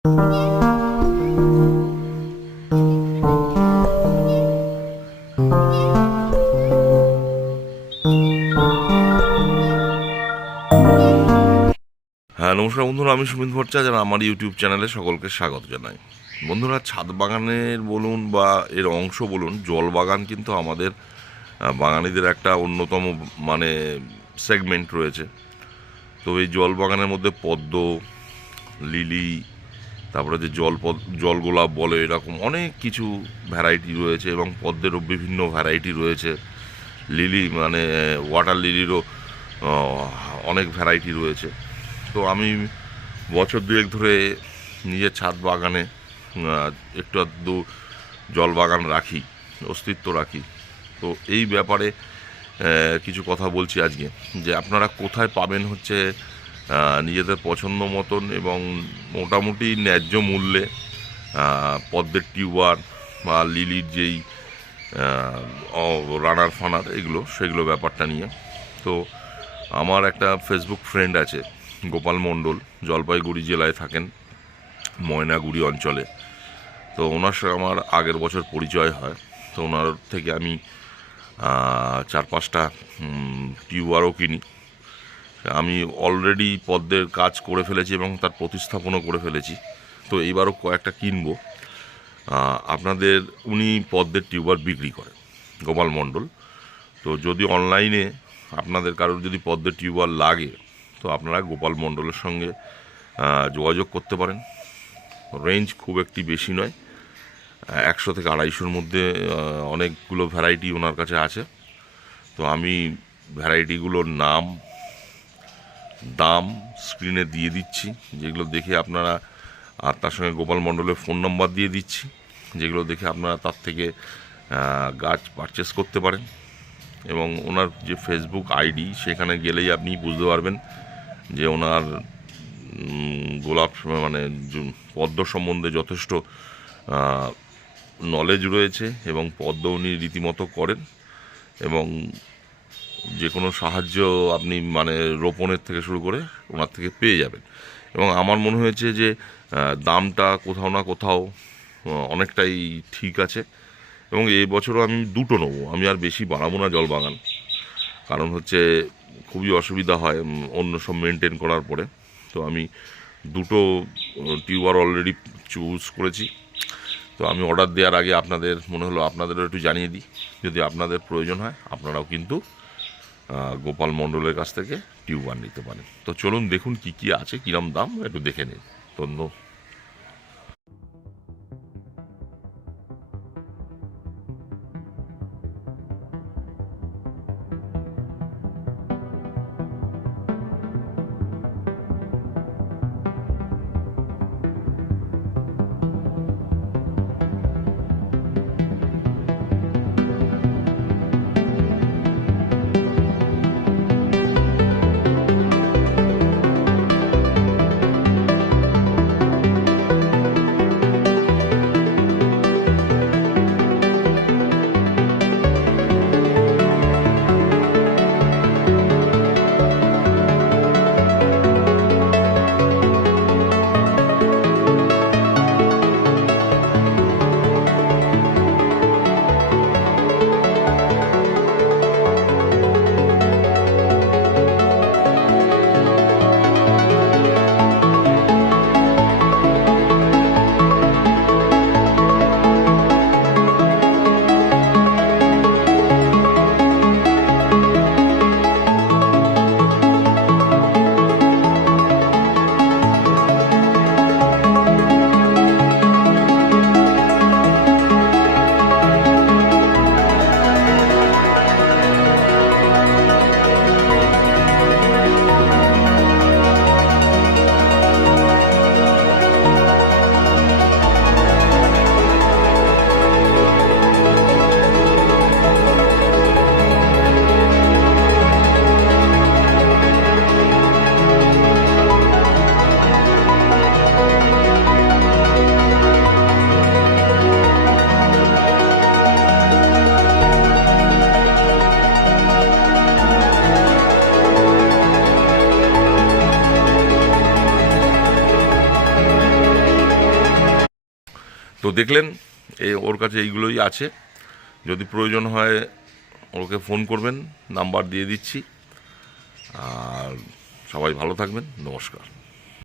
হ্যাঁ, নমস্কার বন্ধুরা, আমি সুমিত ভট্টাচার্য আর আমার ইউটিউব চ্যানেলে সকলকে স্বাগত জানাই। বন্ধুরা, ছাদ বাগানের বলুন বা এর অংশ বলুন, জল বাগান কিন্তু আমাদের বাগানিদের একটা অন্যতম মানে সেগমেন্ট রয়েছে। তো এই জল বাগানের মধ্যে পদ্ম, লিলি, তারপরে যে জল গোলাপ বলে, এরকম অনেক কিছু ভ্যারাইটি রয়েছে এবং পদ্মেরও বিভিন্ন ভ্যারাইটি রয়েছে। লিলি মানে ওয়াটার লিলিরও অনেক ভ্যারাইটি রয়েছে। তো আমি বছর দুয়েক ধরে নিজের ছাদ বাগানে একটু আধটু জল বাগান রাখি, অস্তিত্ব রাখি। তো এই ব্যাপারে কিছু কথা বলছি আজকে, যে আপনারা কোথায় পাবেন হচ্ছে নিজেদের পছন্দ মতন এবং মোটামুটি ন্যায্য মূল্যে পদ্মের টিউবার বা লিলির যেই রানার ফানার সেগুলো ব্যাপারটা নিয়ে। তো আমার একটা ফেসবুক ফ্রেন্ড আছে, গোপাল মণ্ডল, জলপাইগুড়ি জেলায় থাকেন, ময়নাগুড়ি অঞ্চলে। তো ওনার সঙ্গে আমার আগের বছর পরিচয় হয়। তো ওনার থেকে আমি 4-5টা টিউবারও কিনি। আমি অলরেডি পদ্মের কাজ করে ফেলেছি এবং তার প্রতিস্থাপনও করে ফেলেছি। তো এইবারও কয়েকটা কিনবো। আপনাদের উনি পদ্মের টিউবার বিক্রি করেন, গোপাল মণ্ডল। তো যদি অনলাইনে আপনাদের কারোর যদি পদ্মের টিউবার লাগে, তো আপনারা গোপাল মণ্ডলের সঙ্গে যোগাযোগ করতে পারেন। রেঞ্জ খুব একটি বেশি নয়, 100 থেকে 250-র মধ্যে অনেকগুলো ভ্যারাইটি ওনার কাছে আছে। তো আমি ভ্যারাইটিগুলোর নাম, দাম স্ক্রিনে দিয়ে দিচ্ছি, যেগুলো দেখে আপনারা, আর তার সঙ্গে গোপাল মণ্ডলের ফোন নাম্বার দিয়ে দিচ্ছি, যেগুলো দেখে আপনারা তার থেকে গাছ পারচেস করতে পারেন। এবং ওনার যে ফেসবুক আইডি, সেখানে গেলেই আপনি বুঝতে পারবেন যে ওনার গোলাপ মানে পদ্ম সম্বন্ধে যথেষ্ট নলেজ রয়েছে এবং পদ্ম উনি রীতিমতো করেন এবং যে কোনো সাহায্য আপনি মানে রোপণের থেকে শুরু করে ওনার থেকে পেয়ে যাবেন। এবং আমার মনে হয়েছে যে দামটা কোথাও না কোথাও অনেকটাই ঠিক আছে। এবং এই বছরও আমি 2টো নেবো, আমি আর বেশি বাড়াবো না জল বাগান, কারণ হচ্ছে খুবই অসুবিধা হয় অন্য সব মেনটেন করার পরে। তো আমি 2টো টিউবার অলরেডি চুজ করেছি। তো আমি অর্ডার দেওয়ার আগে আপনাদের মনে হলো আপনাদেরও একটু জানিয়ে দিই, যদি আপনাদের প্রয়োজন হয় আপনারাও কিন্তু গোপাল মণ্ডলের কাছ থেকে টিউবার নিতে পারেন। তো চলুন দেখুন কি কি আছে, কিরম দাম একটু দেখে নিন। ধন্যবাদ। তো দেখলেন ওর কাছে এইগুলোই আছে। যদি প্রয়োজন হয় ওকে ফোন করবেন, নাম্বার দিয়ে দিচ্ছি। আর সবাই ভালো থাকবেন, নমস্কার।